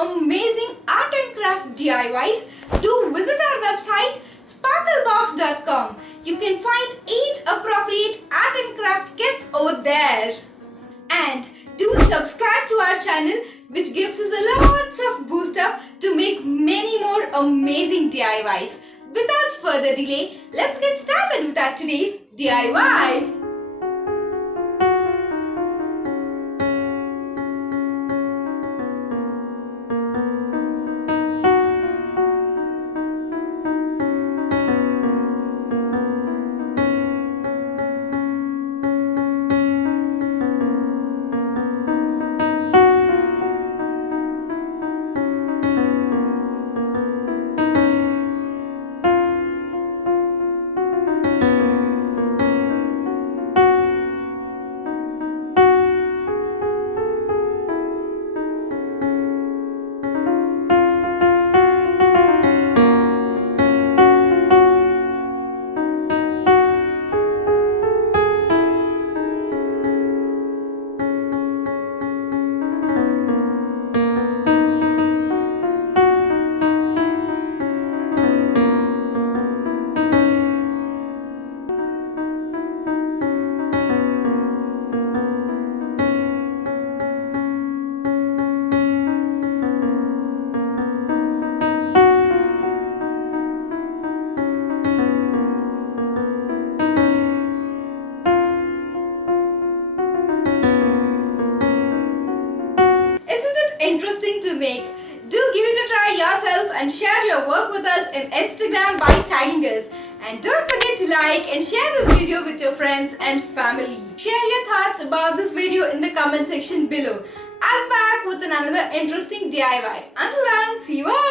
amazing art and craft DIYs, do visit our website sparklebox.com. You can find age appropriate art and craft kits over there. And do subscribe to our channel, which gives us a lots of boost up to make many more amazing DIYs. Without further delay, let's get started with our today's DIY. Interesting to make. Do give it a try yourself and share your work with us in Instagram by tagging us. And don't forget to like and share this video with your friends and family. Share your thoughts about this video in the comment section below. I'll be back with another interesting DIY. Until then, see you all.